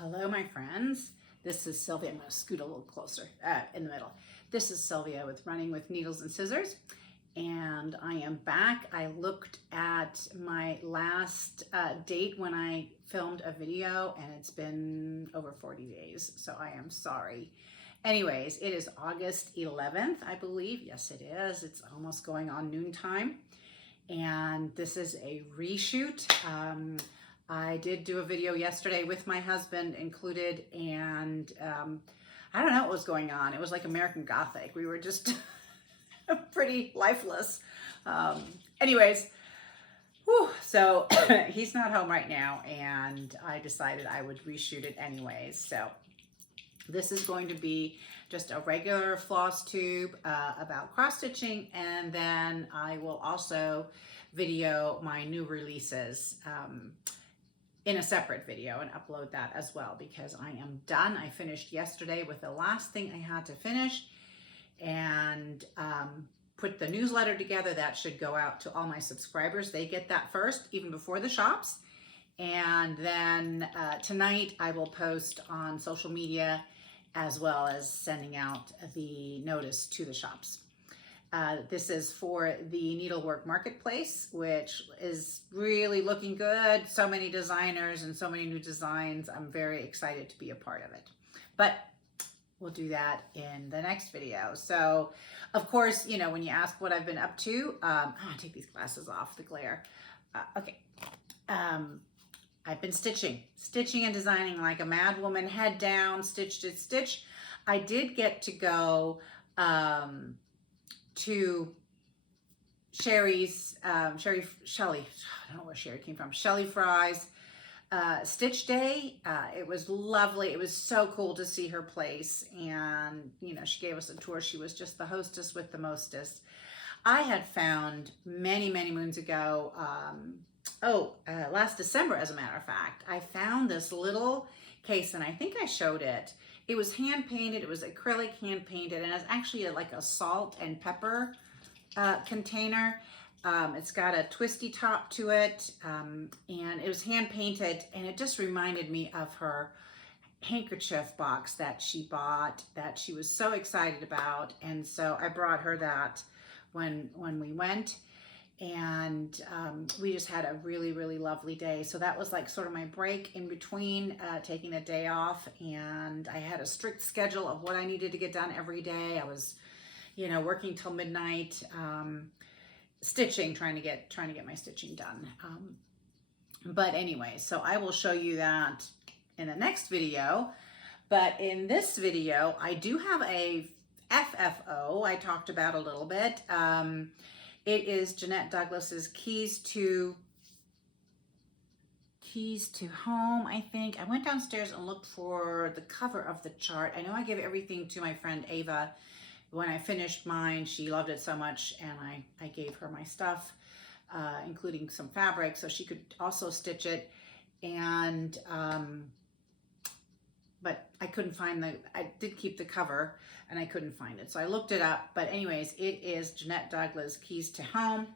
Hello, my friends. This is Sylvia. I'm going to scoot a little closer in the middle. This is Sylvia with Running with Needles and Scissors, and I am back. I looked at my last date when I filmed a video, and it's been over 40 days, so I am sorry. Anyways, it is August 11th, I believe. Yes, it is. It's almost going on noontime, and this is a reshoot. I did do a video yesterday with my husband included, and I don't know what was going on. It was like American Gothic. We were just pretty lifeless. Anyways, so he's not home right now, and I decided I would reshoot it anyways. So this is going to be just a regular floss tube about cross stitching, and then I will also video my new releases in a separate video and upload that as well, because I am done. I finished yesterday with the last thing I had to finish, and put the newsletter together. That should go out to all my subscribers. They get that first, even before the shops. And then tonight I will post on social media, as well as sending out the notice to the shops. This is for the Needlework Marketplace, which is really looking good. So many designers and so many new designs. I'm very excited to be a part of it. But we'll do that in the next video. So, of course, you know, when you ask what I've been up to, I'm gonna take these glasses off, the glare. Okay. I've been stitching and designing like a mad woman, head down, stitch, stitch, stitch. I did get to go to Shelly, I don't know where Sherry came from, Shelly Fry's Stitch Day. It was lovely. It was so cool to see her place, and you know, she gave us a tour. She was just the hostess with the mostest. I had found many moons ago, last December, as a matter of fact, I found this little case, and I think I showed it. It was hand painted. It was acrylic hand painted, and it's actually like a salt and pepper container. It's got a twisty top to it, and it was hand painted, and it just reminded me of her handkerchief box that she bought, that she was so excited about. And so I brought her that when we went, and we just had a really lovely day. So that was like sort of my break in between taking a day off, and I had a strict schedule of what I needed to get done every day. I was, you know, working till midnight, stitching, trying to get my stitching done. But anyway, so I will show you that in the next video. But in this video, I do have a FFO I talked about a little bit. It is Jeanette Douglas's Keys to Home, I think. I went downstairs and looked for the cover of the chart. I know I gave everything to my friend Ava. When I finished mine, she loved it so much, and I gave her my stuff, including some fabric, so she could also stitch it. And but I couldn't find I did keep the cover, and I couldn't find it. So I looked it up, but anyways, it is Jeanette Douglas Keys to Home.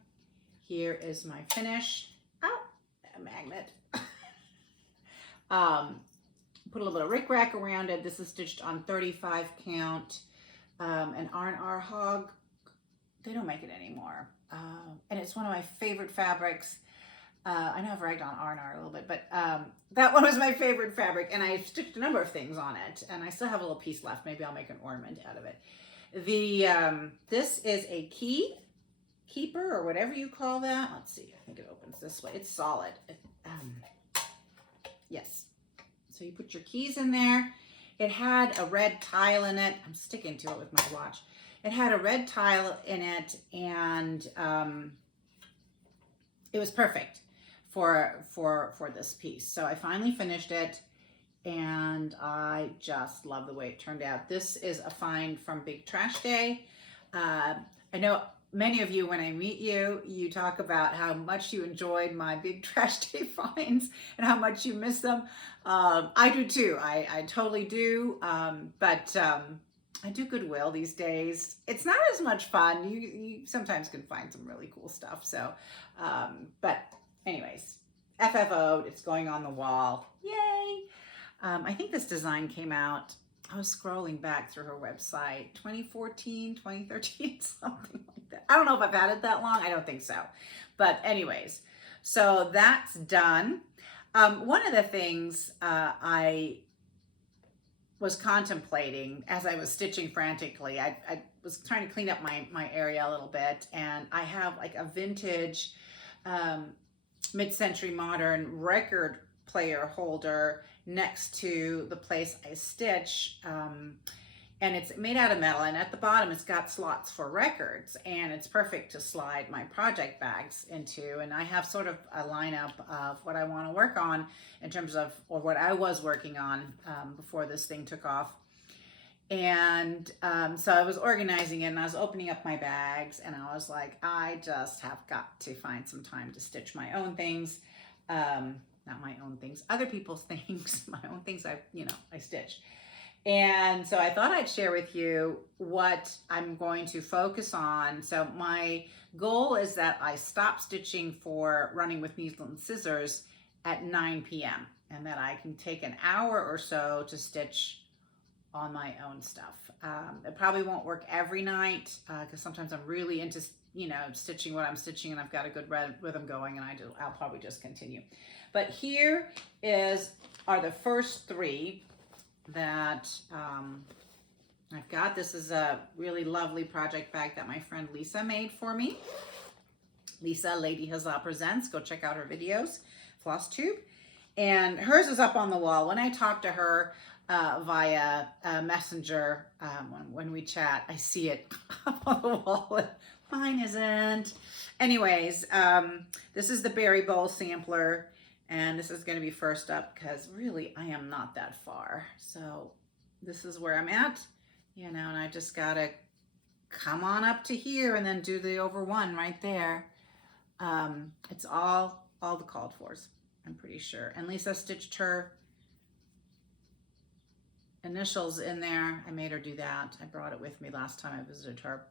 Here is my finish. Oh, a magnet. Put a little bit of rickrack around it. This is stitched on 35 count, an R&R hog. They don't make it anymore. And it's one of my favorite fabrics. I know I've ragged on R&R a little bit, but that one was my favorite fabric, and I stitched a number of things on it, and I still have a little piece left. Maybe I'll make an ornament out of it. This is a keeper, or whatever you call that. Let's see, I think it opens this way. It's solid. Yes. So you put your keys in there. It had a red tile in it. I'm sticking to it with my watch. It had a red tile in it, and it was perfect for this piece. So I finally finished it, and I just love the way it turned out. This is a find from Big Trash Day. I know many of you, when I meet you, you talk about how much you enjoyed my Big Trash Day finds and how much you miss them. I do too. I totally do. But I do Goodwill these days. It's not as much fun. You sometimes can find some really cool stuff. So, but anyways, FFO'd, it's going on the wall. Yay! I think this design came out, I was scrolling back through her website, 2014, 2013, something like that. I don't know if I've had it that long. I don't think so. But anyways, so that's done. One of the things I was contemplating as I was stitching frantically, I was trying to clean up my area a little bit, and I have like a vintage mid-century modern record player holder next to the place I stitch, and it's made out of metal, and at the bottom it's got slots for records, and it's perfect to slide my project bags into. And I have sort of a lineup of what I want to work on in terms of, or what I was working on before this thing took off. And so I was organizing it, and I was opening up my bags, and I was like, I just have got to find some time to stitch my own things. Not my own things, other people's things, my own things I stitch. And so I thought I'd share with you what I'm going to focus on. So my goal is that I stop stitching for running with needle and scissors at 9 p.m. and that I can take an hour or so to stitch on my own stuff. It probably won't work every night because sometimes I'm really into stitching what I'm stitching, and I've got a good rhythm going, and I'll probably just continue. But here are the first three that I've got. This is a really lovely project bag that my friend Lisa made for me. Lisa, Lady Huzzah Presents. Go check out her videos, Flosstube. And hers is up on the wall. When I talk to her via Messenger, when we chat, I see it up on the wall. Mine isn't. Anyways, this is the berry bowl sampler, and this is going to be first up because really I am not that far. So this is where I'm at, and I just got to come on up to here and then do the over one right there. It's all the called fors, I'm pretty sure. And Lisa stitched her initials in there. I made her do that. I brought it with me last time I visited her.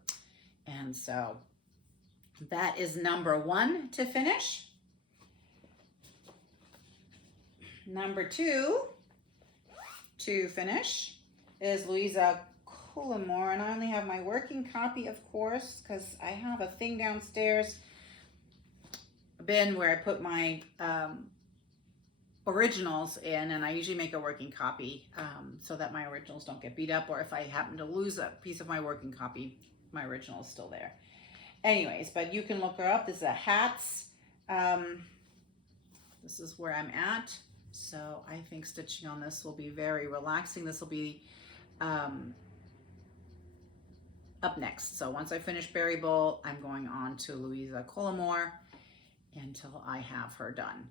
And so that is number one to finish. Number two to finish is Louisa Cullimore, and I only have my working copy, of course, because I have a thing downstairs, a bin where I put my originals in, and I usually make a working copy so that my originals don't get beat up, or if I happen to lose a piece of my working copy, my original is still there. Anyways, but you can look her up. This is a hats. This is where I'm at. So I think stitching on this will be very relaxing. This will be up next. So once I finish Berry Bowl, I'm going on to Louisa Cullimore until I have her done.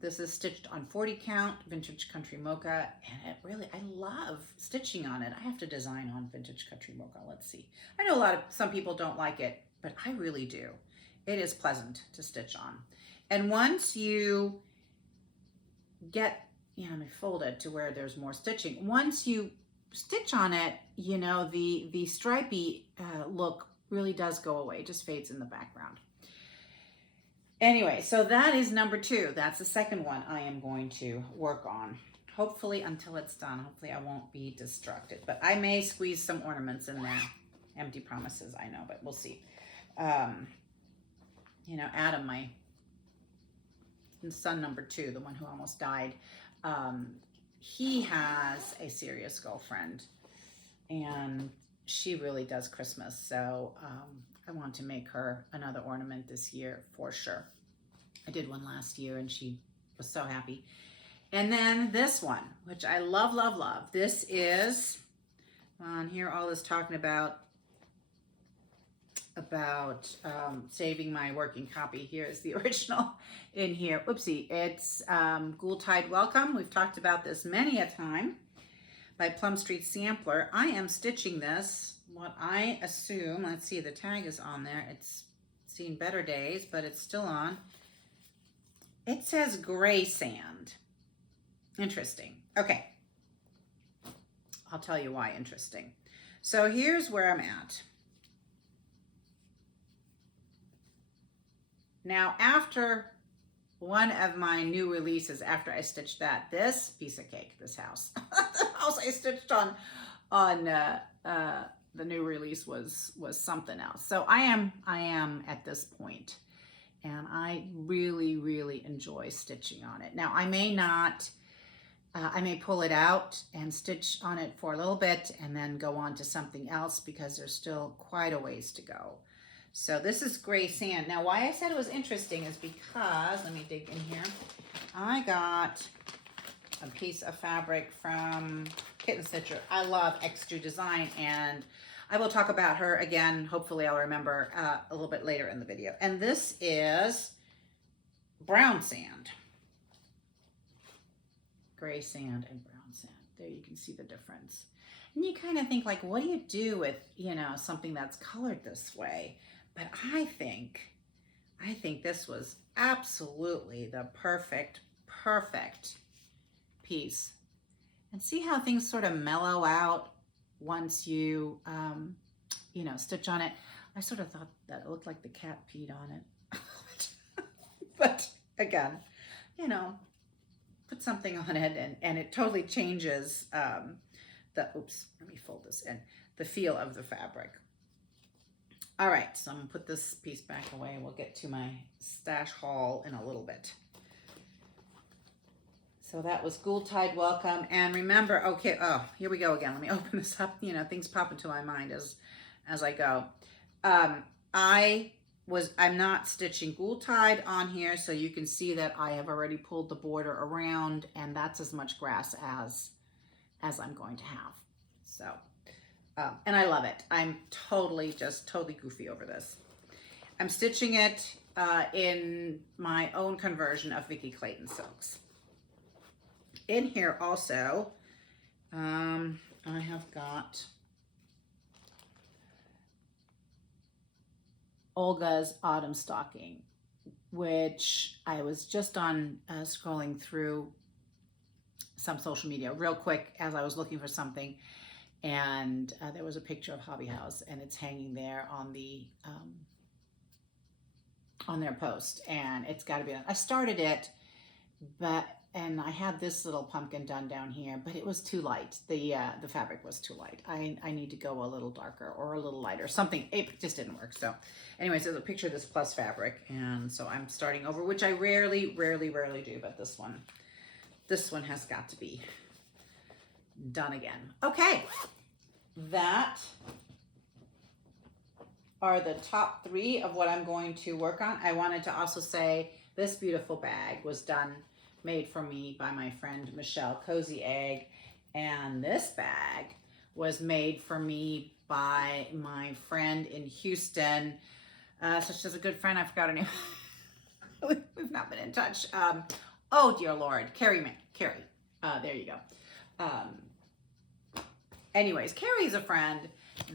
This is stitched on 40 count, Vintage Country Mocha, and I love stitching on it. I have to design on Vintage Country Mocha. Let's see. I know some people don't like it, but I really do. It is pleasant to stitch on. And once you get, let me fold it to where there's more stitching. Once you stitch on it, the stripy look really does go away. It just fades in the background. Anyway, so that is number two. That's the second one I am going to work on. Hopefully until it's done. Hopefully I won't be distracted. But I may squeeze some ornaments in there. Empty promises, I know, but we'll see. Adam, my son number two, the one who almost died, he has a serious girlfriend, and she really does Christmas. So I want to make her another ornament this year for sure. I did one last year and she was so happy. And then this one, which I love, love, love. This is on here, all is talking about saving my working copy. Here is the original in here. Oopsie, it's Ghoul-Tide Welcome. We've talked about this many a time, by Plum Street Sampler. I am stitching this, what I assume, let's see, the tag is on there. It's seen better days, but it's still on. It says gray sand. Interesting. Okay. I'll tell you why interesting. So here's where I'm at. Now, after one of my new releases after I stitched that. This piece of cake, this house. The house I stitched on the new release was something else. So I am at this point, and I really enjoy stitching on it. Now I may not, I may pull it out and stitch on it for a little bit and then go on to something else because there's still quite a ways to go. So this is gray sand. Now why I said it was interesting is because, let me dig in here, I got a piece of fabric from Kitten Stitcher. I love Extrude Design, and I will talk about her again. Hopefully I'll remember a little bit later in the video. And this is brown sand. Gray sand and brown sand. There you can see the difference. And you kind of think like, what do you do with, you know, something that's colored this way? But I think this was absolutely the perfect piece. And see how things sort of mellow out once you, you know, stitch on it. I sort of thought that it looked like the cat peed on it. But again, you know, put something on it and it totally changes oops, let me fold this in, the feel of the fabric. All right, so I'm gonna put this piece back away. We'll get to my stash haul in a little bit. So that was Ghoul-Tide Welcome. And remember, okay, oh, here we go again. Let me open this up. You know, things pop into my mind as I go. I'm not stitching Ghoul-Tide on here, so you can see that I have already pulled the border around, and that's as much grass as I'm going to have. So, and I love it. I'm totally goofy over this. I'm stitching it in my own conversion of Vicky Clayton silks. In here also, I have got Olga's Autumn Stocking, which I was just on scrolling through some social media real quick as I was looking for something, and there was a picture of Hobby House, and it's hanging there on the on their post, and it's got to be on. I started it, and I had this little pumpkin done down here, but it was too light. The fabric was too light. I need to go a little darker or a little lighter, something. It just didn't work. So anyways, there's a picture of this plus fabric, and so I'm starting over, which I rarely do, but this one has got to be done again. Okay, that are the top 3 of what I'm going to work on. I wanted to also say this beautiful bag was made for me by my friend Michelle Cozy Egg, and this bag was made for me by my friend in Houston. So she's a good friend. I forgot her name. We've not been in touch. Oh dear Lord, Carrie. There you go. Anyways, Carrie's a friend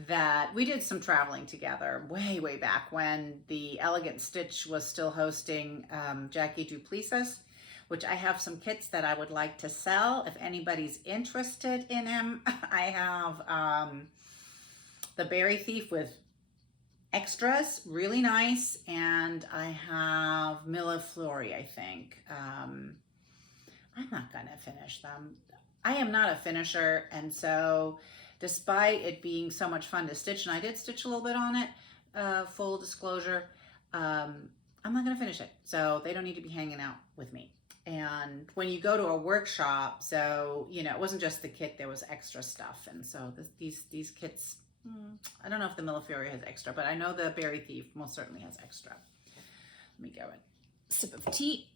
that we did some traveling together way back when the Elegant Stitch was still hosting Jackie Duplessis, which I have some kits that I would like to sell if anybody's interested in him. I have the Berry Thief with extras, really nice, and I have Milla Flori, I think. I'm not gonna finish them. I am not a finisher, and so despite it being so much fun to stitch, and I did stitch a little bit on it, full disclosure, I'm not gonna finish it, so they don't need to be hanging out with me. And when you go to a workshop, so, you know, it wasn't just the kit, there was extra stuff. And so these kits, I don't know if the Milla Fury has extra, but I know the Berry Thief most certainly has extra. Let me go and sip of tea.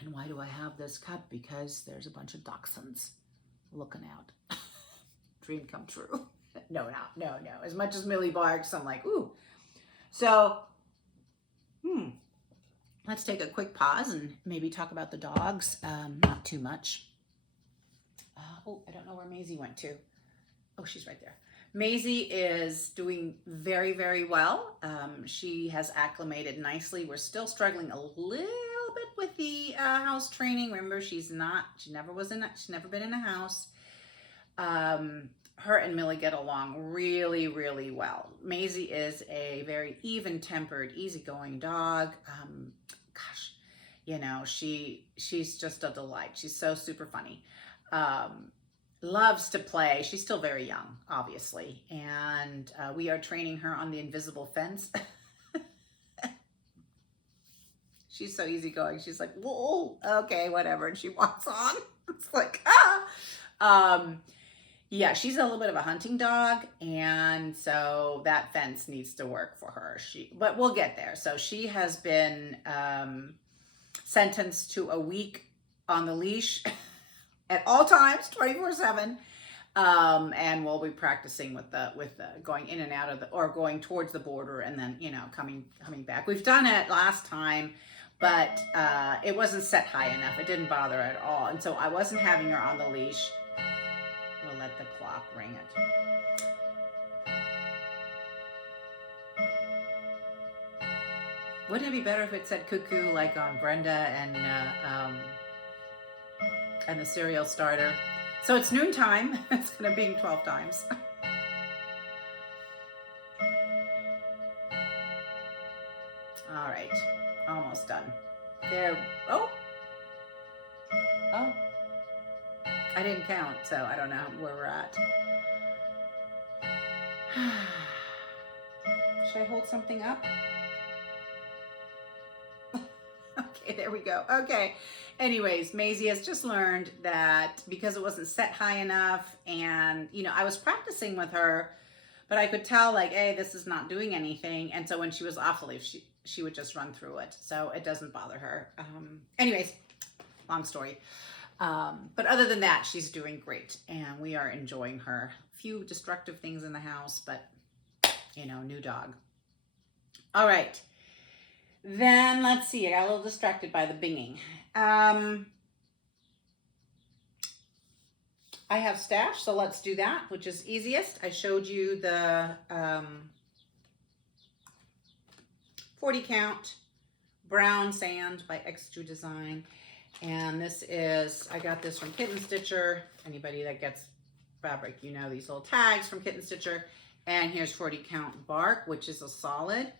And why do I have this cup? Because there's a bunch of dachshunds looking out. Dream come true. No. As much as Millie barks, I'm like, ooh. So, let's take a quick pause and maybe talk about the dogs. Not too much. Oh, I don't know where Maisie went to. Oh, she's right there. Maisie is doing very well. She has acclimated nicely. We're still struggling a little bit with the house training. Remember, she's never been in a house. her and Millie get along really, really well. Maisie is a very even-tempered, easygoing dog. Gosh, you know, she's just a delight. She's so super funny. Loves to play. She's still very young, obviously, and we are training her on the invisible fence. She's so easygoing. She's like, whoa, okay, whatever, and she walks on. It's like, ah. Yeah, she's a little bit of a hunting dog, and so that fence needs to work for her. But we'll get there. So she has been sentenced to a week on the leash at all times, 24/7. And we'll be practicing with the going in and out of or going towards the border, and then, you know, coming back. We've done it last time, but it wasn't set high enough. It didn't bother at all, and so I wasn't having her on the leash. We'll let the clock ring it. Wouldn't it be better if it said cuckoo like on Brenda and the cereal starter? So it's noontime. It's gonna bing 12 times. All right, almost done. There. Oh. I didn't count, so I don't know where we're at. Should I hold something up? Okay, there we go. Okay. Anyways, Maisie has just learned that because it wasn't set high enough, and, you know, I was practicing with her, but I could tell, like, hey, this is not doing anything. And so when she was off the leash, she would just run through it. So it doesn't bother her. Anyways, long story. But other than that, she's doing great, and we are enjoying her. A few destructive things in the house, but, you know, new dog. All right. Then let's see. I got a little distracted by the binging. I have stash, so let's do that, which is easiest. I showed you the 40 count brown sand by Extra Design. And this is, I got this from Kitten Stitcher. Anybody that gets fabric, you know these little tags from Kitten Stitcher. And here's 40 count bark, which is a solid.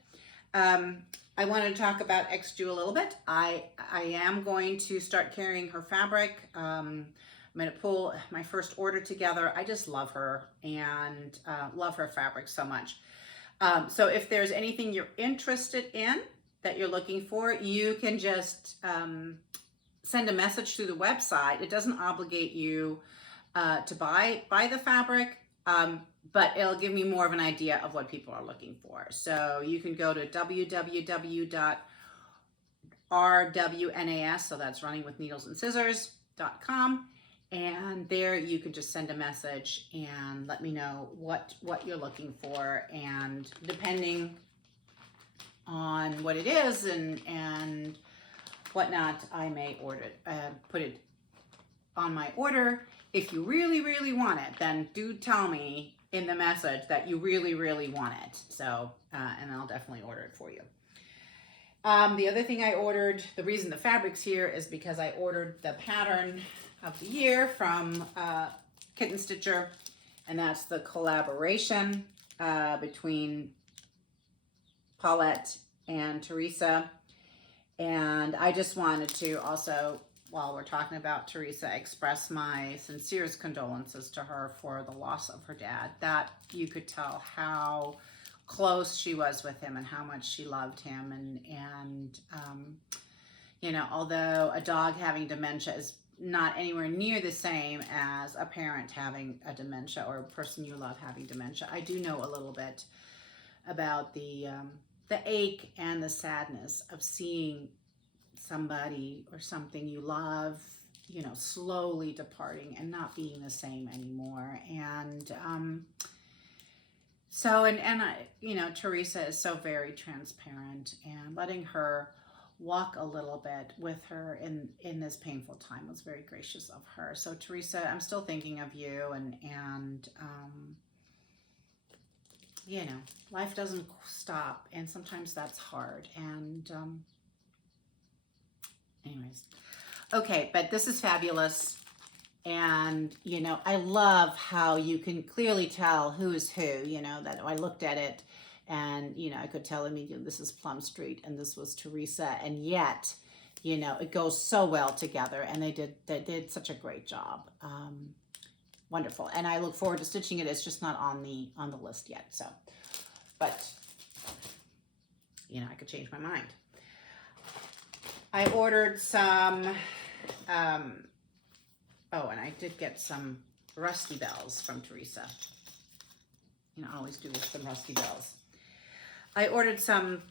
I want to talk about Extra a little bit. I am going to start carrying her fabric. I'm going to pull my first order together. I just love her and love her fabric so much. So if there's anything you're interested in that you're looking for, you can just send a message through the website. It doesn't obligate you to buy the fabric, but it'll give me more of an idea of what people are looking for. So you can go to www.rwnas, so that's running with needles and scissors.com, and there you can just send a message and let me know what you're looking for, and depending on what it is and whatnot, I may order it, put it on my order. If you really, really want it, then do tell me in the message that you really, really want it. So, and I'll definitely order it for you. The other thing I ordered, the reason the fabric's here is because I ordered the pattern of the year from Kitten Stitcher, and that's the collaboration between Paulette and Teresa. And I just wanted to also, while we're talking about Teresa, express my sincerest condolences to her for the loss of her dad. That you could tell how close she was with him and how much she loved him. And you know, although a dog having dementia is not anywhere near the same as a parent having a dementia or a person you love having dementia, I do know a little bit about the ache and the sadness of seeing somebody or something you love, you know, slowly departing and not being the same anymore. And so, and I, you know, Teresa is so very transparent, and letting her walk a little bit with her in this painful time was very gracious of her. So Teresa, I'm still thinking of you, and you know, life doesn't stop, and sometimes that's hard. And anyways, okay, but this is fabulous. And, you know, I love how you can clearly tell who's who, you know, that I looked at it and, you know, I could tell immediately this is Plum Street and this was Teresa. And yet, you know, it goes so well together, and they did such a great job. Wonderful. And I look forward to stitching it. It's just not on the list yet. So, but, you know, I could change my mind. I ordered some, oh, and I did get some Rusty Bells from Teresa. You know, I always do with some Rusty Bells. I ordered some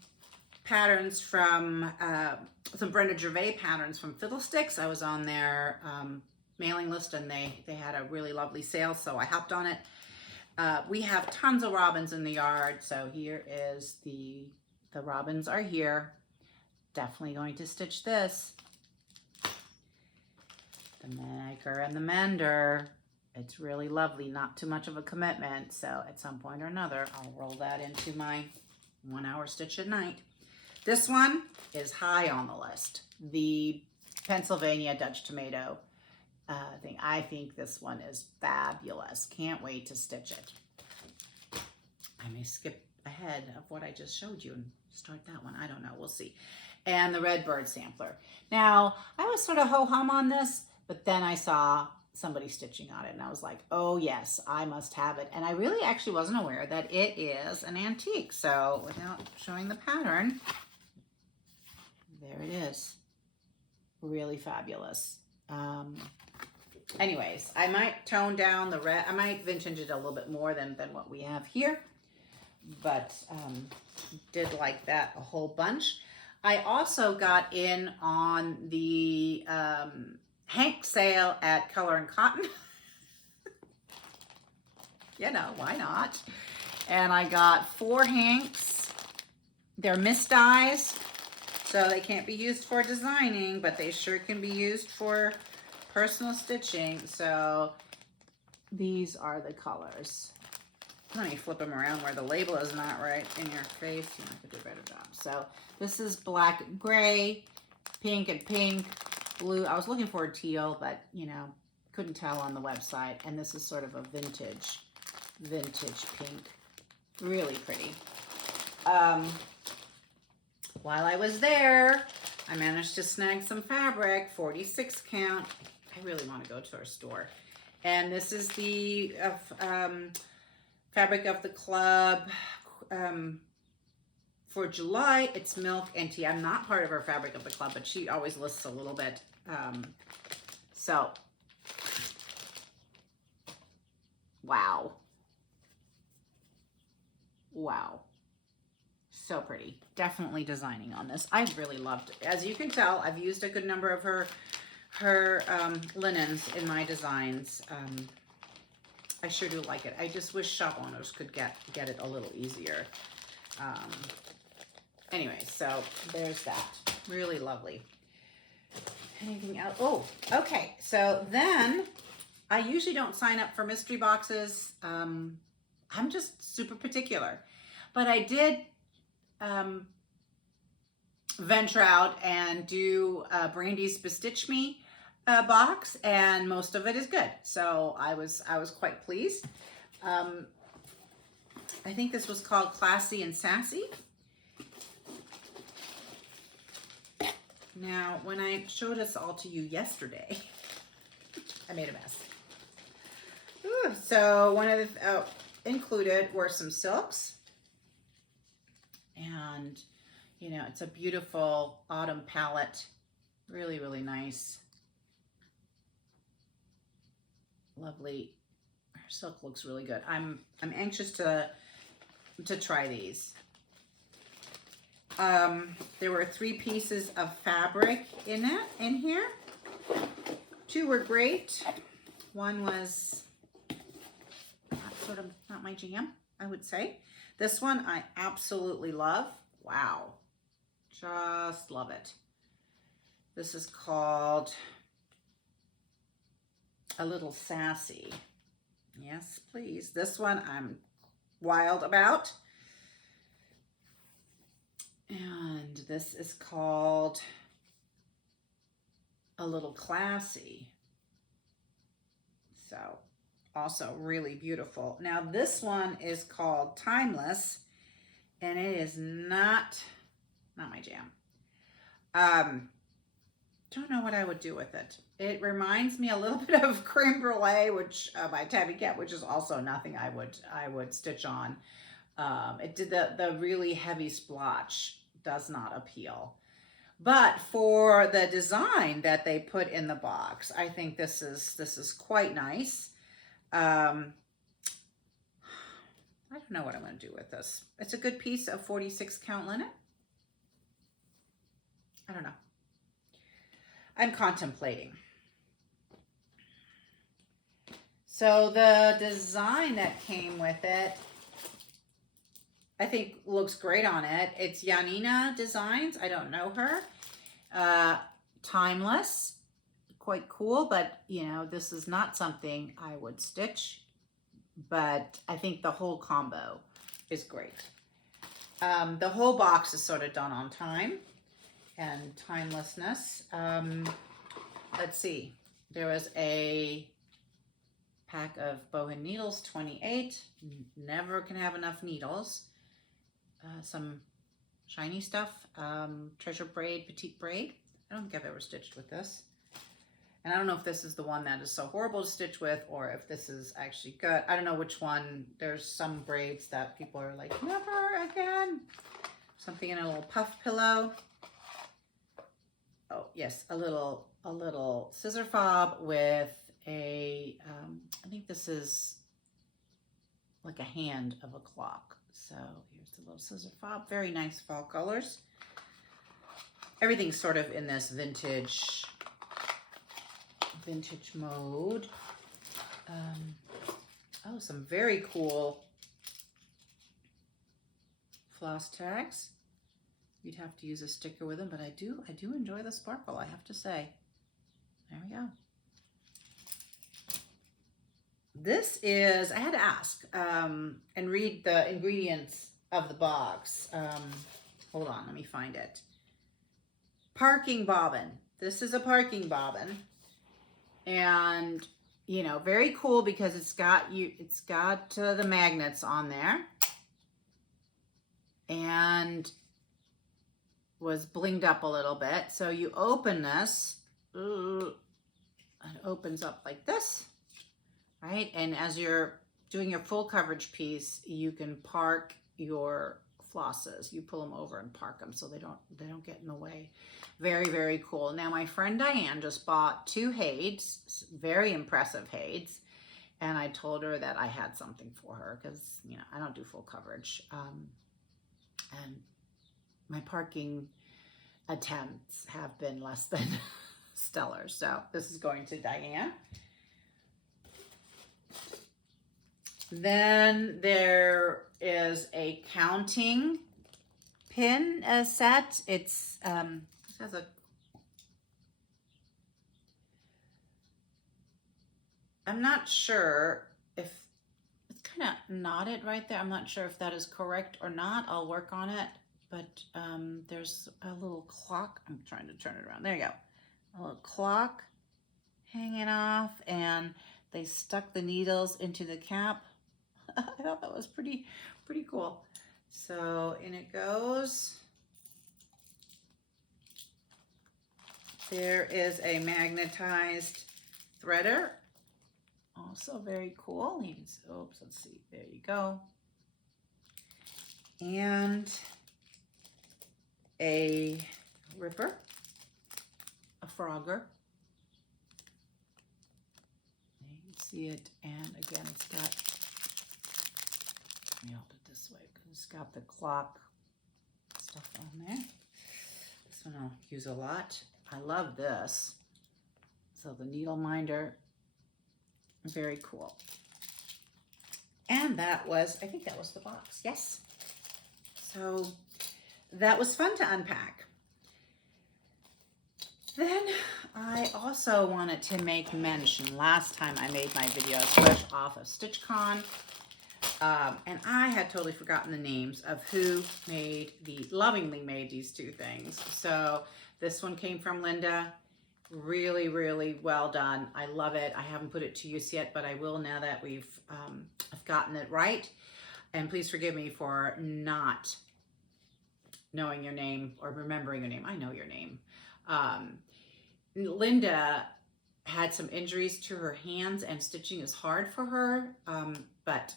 patterns from, some Brenda Gervais patterns from Fiddlesticks. I was on their mailing list, and they had a really lovely sale, so I hopped on it. We have tons of robins in the yard, so here is the robins are here. Definitely going to stitch this. The maker and the mender. It's really lovely, not too much of a commitment, so at some point or another I'll roll that into my 1 hour stitch at night. This one is high on the list. The Pennsylvania Dutch Tomato thing. I think this one is fabulous. Can't wait to stitch it. I may skip ahead of what I just showed you and start that one. I don't know. We'll see. And the Redbird sampler. Now, I was sort of ho-hum on this, but then I saw somebody stitching on it, and I was like, oh yes, I must have it. And I really actually wasn't aware that it is an antique. So without showing the pattern, there it is. Really fabulous. Anyways, I might tone down the red. I might vintage it a little bit more than what we have here, but did like that a whole bunch. I also got in on the Hank sale at Color and Cotton. You know, why not? And I got 4 Hanks. They're misdyes, so they can't be used for designing, but they sure can be used for personal stitching. So these are the colors. Let me flip them around where the label is not right in your face. You know, I could do a better job. So this is black, gray, pink, and pink, blue. I was looking for a teal, but you know, couldn't tell on the website. And this is sort of a vintage pink. Really pretty. While I was there, I managed to snag some fabric, 46 count. I really want to go to our store. And this is the fabric of the club for July. It's milk and tea. I'm not part of her fabric of the club, but she always lists a little bit. So, wow. Wow. So pretty. Definitely designing on this. I really loved it. As you can tell, I've used a good number of her linens in my designs. I sure do like it. I just wish shop owners could get it a little easier. Anyway, so there's that. Really lovely. Anything else? Oh, okay. So then I usually don't sign up for mystery boxes. I'm just super particular. But I did venture out and do Brandy's Bestitch Me box, and most of it is good. So I was quite pleased. I think this was called Classy and Sassy. Now, when I showed this all to you yesterday, I made a mess. Ooh, so one of the included were some silks. And, you know, it's a beautiful autumn palette. Really, really nice. Lovely. Her silk looks really good. I'm anxious to try these. There were 3 pieces of fabric in here. 2 were great. One was not my jam, I would say. This one I absolutely love. Wow. Just love it. This is called A Little Sassy. Yes, please. This one I'm wild about. And this is called A Little Classy. So also really beautiful. Now this one is called Timeless, and it is not my jam. Don't know what I would do with it. It reminds me a little bit of creme brulee, which by Tabby Cat, which is also nothing I would stitch on. It did the really heavy splotch does not appeal. But for the design that they put in the box, I think this is quite nice. I don't know what I'm going to do with this. It's a good piece of 46 count linen. I don't know. I'm contemplating. So the design that came with it, I think looks great on it. It's Janina Designs. I don't know her. Timeless, quite cool, but you know, this is not something I would stitch, but I think the whole combo is great. The whole box is sort of done on time and timelessness. Let's see. There was a pack of bohin needles, 28. Never can have enough needles. Some shiny stuff, treasure braid, petite braid. I don't think I've ever stitched with this. And I don't know if this is the one that is so horrible to stitch with or if this is actually good. I don't know which one. There's some braids that people are like, never again. Something in a little puff pillow. Oh, yes, a little scissor fob with a, I think this is like a hand of a clock. So here's the little scissor fob. Very nice fall colors. Everything's sort of in this vintage mode. Oh, some very cool floss tags. You'd have to use a sticker with them, but I do enjoy the sparkle, I have to say. There we go. This is, I had to ask and read the ingredients of the box. Hold on, let me find it. Parking bobbin. This is a parking bobbin. And, you know, very cool because it's got the magnets on there. And was blinged up a little bit. So you open this, it opens up like this, right? And as you're doing your full coverage piece, you can park your flosses. You pull them over and park them so they don't get in the way. Very, very cool. Now my friend Diane just bought 2 Hades, very impressive Hades, and I told her that I had something for her because, you know, I don't do full coverage. And my parking attempts have been less than stellar. So this is going to Diane. Then there is a counting pin set. It's this has a, I'm not sure if it's kind of knotted right there. I'm not sure if that is correct or not. I'll work on it. But there's a little clock. I'm trying to turn it around. There you go. A little clock hanging off, and they stuck the needles into the cap. I thought that was pretty cool. So in it goes. There is a magnetized threader. Also very cool. You can, oops, let's see. There you go. And a ripper, a frogger. You can see it, and again, it's got, let me hold it this way because it's got the clock stuff on there. This one I'll use a lot. I love this. So the needle minder, very cool. And that was, I think that was the box. Yes. So that was fun to unpack. Then I also wanted to make mention, last time I made my videos fresh off of StitchCon, and I had totally forgotten the names of who lovingly made these 2 things. So this one came from Linda, Really, really well done. I love it. I haven't put it to use yet, but I will now that I've gotten it right. And please forgive me for not knowing your name or remembering your name. I know your name. Linda had some injuries to her hands, and stitching is hard for her, but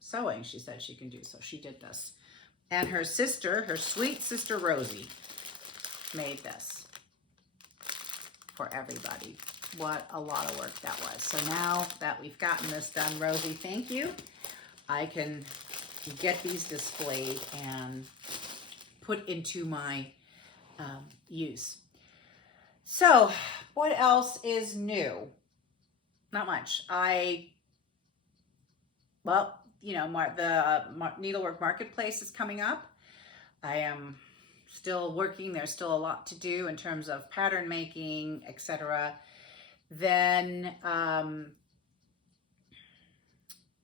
sewing, she said she can do, so she did this. And her sister, her sweet sister Rosie, made this for everybody. What a lot of work that was. So now that we've gotten this done, Rosie, thank you. I can get these displayed and put into my use. So what else is new? Not much. Well, you know, the needlework marketplace is coming up. I am still working. There's still a lot to do in terms of pattern making, etc. Then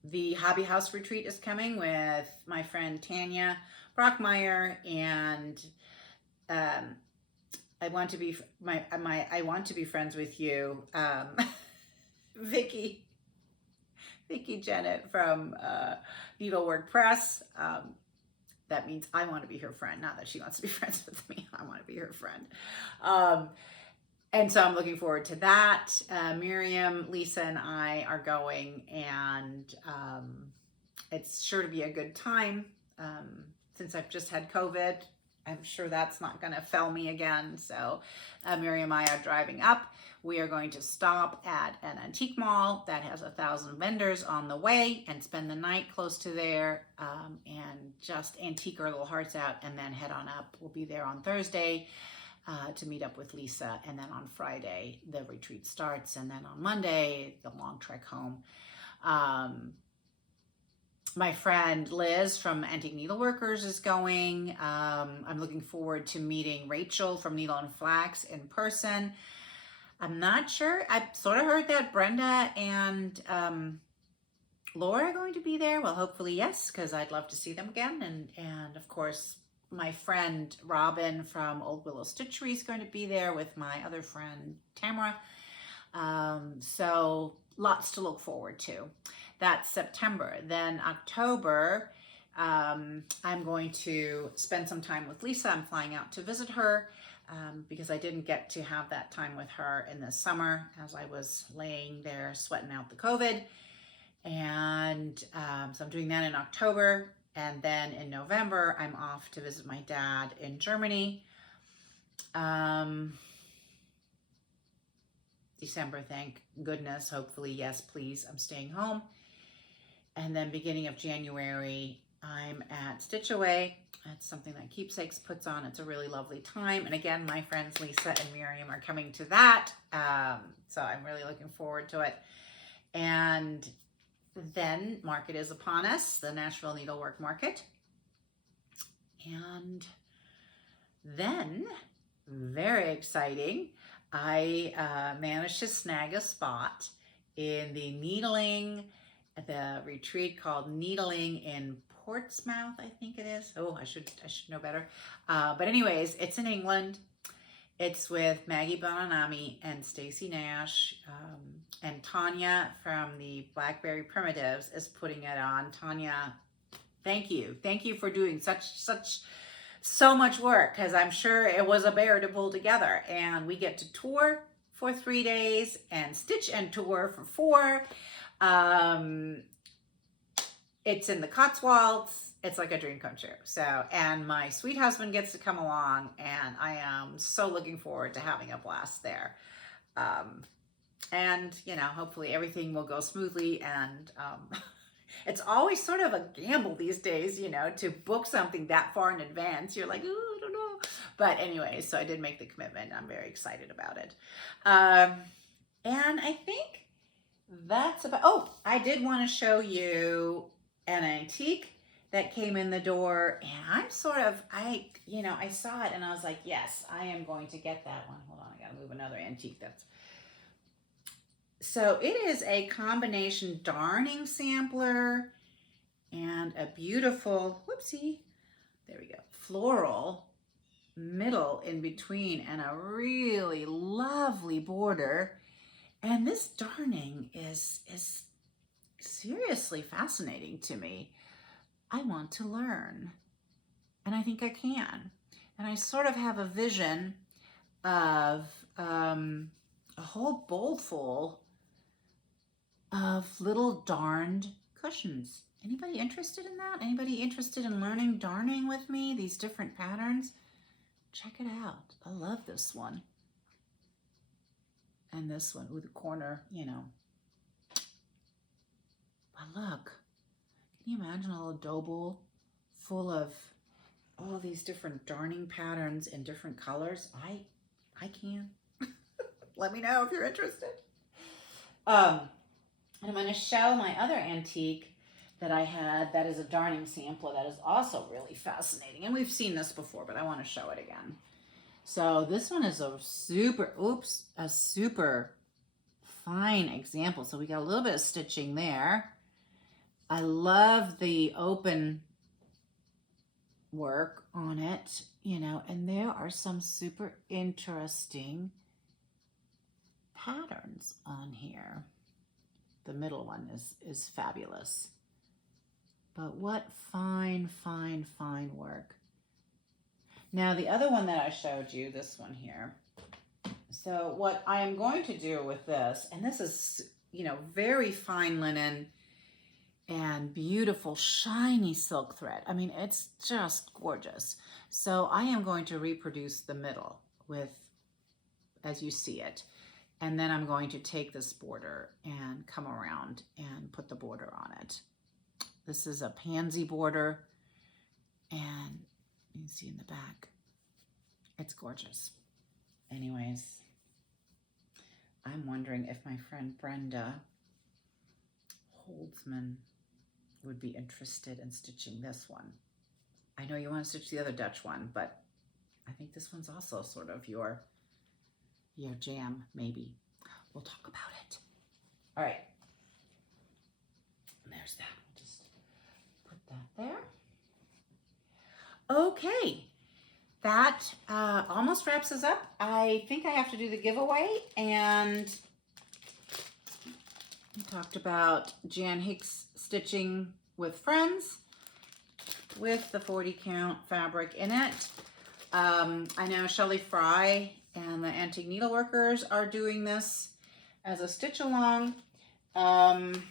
the Hobby House retreat is coming with my friend Tanya Brockmeyer, and I want to be I want to be friends with you, Vicki Jennett from Needlework Press. That means I want to be her friend, not that she wants to be friends with me. I want to be her friend. And so I'm looking forward to that. Miriam, Lisa, and I are going, and it's sure to be a good time. Since I've just had COVID, I'm sure that's not going to fell me again. So Miriam and I are driving up. We are going to stop at an antique mall that has 1,000 vendors on the way and spend the night close to there, and just antique our little hearts out, and then head on up. We'll be there on Thursday to meet up with Lisa, and then on Friday the retreat starts, and then on Monday the long trek home. My friend Liz from Antique Needleworkers is going. I'm looking forward to meeting Rachel from Needle and Flax in person. I'm not sure. I sort of heard that Brenda and Laura are going to be there. Well, hopefully yes, because I'd love to see them again. And of course, my friend Robin from Old Willow Stitchery is going to be there with my other friend Tamara. So lots to look forward to. That's September. Then October, I'm going to spend some time with Lisa. I'm flying out to visit her because I didn't get to have that time with her in the summer as I was laying there sweating out the COVID. And so I'm doing that in October. And then in November, I'm off to visit my dad in Germany. December, thank goodness, hopefully, yes, please, I'm staying home. And then beginning of January, I'm at Stitch Away. That's something that Keepsakes puts on. It's a really lovely time. And again, my friends Lisa and Miriam are coming to that. So I'm really looking forward to it. And then market is upon us, the Nashville Needlework Market. And then, very exciting, I managed to snag a spot in the retreat called Needling in Portsmouth, I think it is. Oh, I should know better. But anyways, it's in England. It's with Maggie Bonanami and Stacy Nash, and Tanya from the Blackberry Primitives is putting it on. Tanya, thank you for doing so much work, because I'm sure it was a bear to pull together. And we get to tour for 3 days and stitch and tour for 4. It's in the Cotswolds. It's like a dream come true. So, and my sweet husband gets to come along, and I am so looking forward to having a blast there. And, you know, hopefully everything will go smoothly. And it's always sort of a gamble these days, you know, to book something that far in advance. You're like, ooh, I don't know. But anyway, so I did make the commitment. I'm very excited about it. And I think that's about, oh, I did want to show you an antique that came in the door, and I'm sort of, I saw it and I was like, yes, I am going to get that one. Hold on, I gotta move another antique. So it is a combination darning sampler and a beautiful, whoopsie, there we go, floral middle in between and a really lovely border. And this darning is seriously fascinating to me. I want to learn, and I think I can. And I sort of have a vision of a whole bowl full of little darned cushions. Anybody interested in that? Anybody interested in learning darning with me? These different patterns? Check it out. I love this one. And this one with the corner, you know. But look, can you imagine a little dough bowl full of all these different darning patterns in different colors? I can. Let me know if you're interested. And I'm going to show my other antique that I had that is a darning sampler that is also really fascinating. And we've seen this before, but I want to show it again. So this one is a super fine example. So we got a little bit of stitching there. I love the open work on it, you know, and there are some super interesting patterns on here. The middle one is fabulous. But what fine, fine, fine work. Now the other one that I showed you, this one here. So what I am going to do with this, and this is, you know, very fine linen and beautiful shiny silk thread. I mean, it's just gorgeous. So I am going to reproduce the middle with, as you see it. And then I'm going to take this border and come around and put the border on it. This is a pansy border, and you can see in the back, it's gorgeous. Anyways, I'm wondering if my friend Brenda Holdsman would be interested in stitching this one. I know you want to stitch the other Dutch one, but I think this one's also sort of your jam, maybe. We'll talk about it. All right. There's that. We'll just put that there. Okay. That almost wraps us up. I think I have to do the giveaway, and we talked about Jan Hicks stitching with friends with the 40 count fabric in it. I know Shelley Fry and the Antique Needleworkers are doing this as a stitch along. And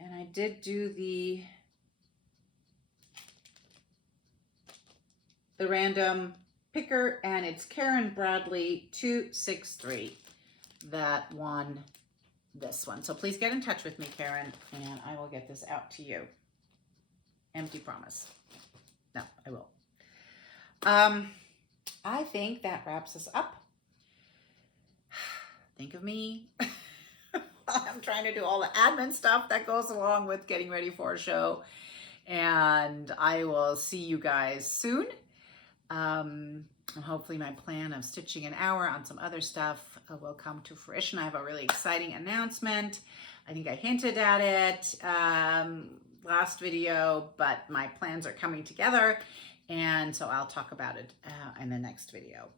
I did do the random picker, and it's Karen Bradley 263 that won this one. So please get in touch with me, Karen, and I will get this out to you. Empty promise. No, I will. I think that wraps us up. Think of me. I'm trying to do all the admin stuff that goes along with getting ready for a show. And I will see you guys soon. Hopefully my plan of stitching an hour on some other stuff will come to fruition. I have a really exciting announcement. I think I hinted at it last video, but my plans are coming together. And so I'll talk about it in the next video.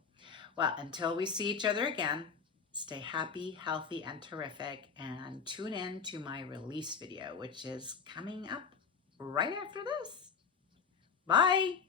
Well, until we see each other again, stay happy, healthy, and terrific, and tune in to my release video, which is coming up right after this. Bye.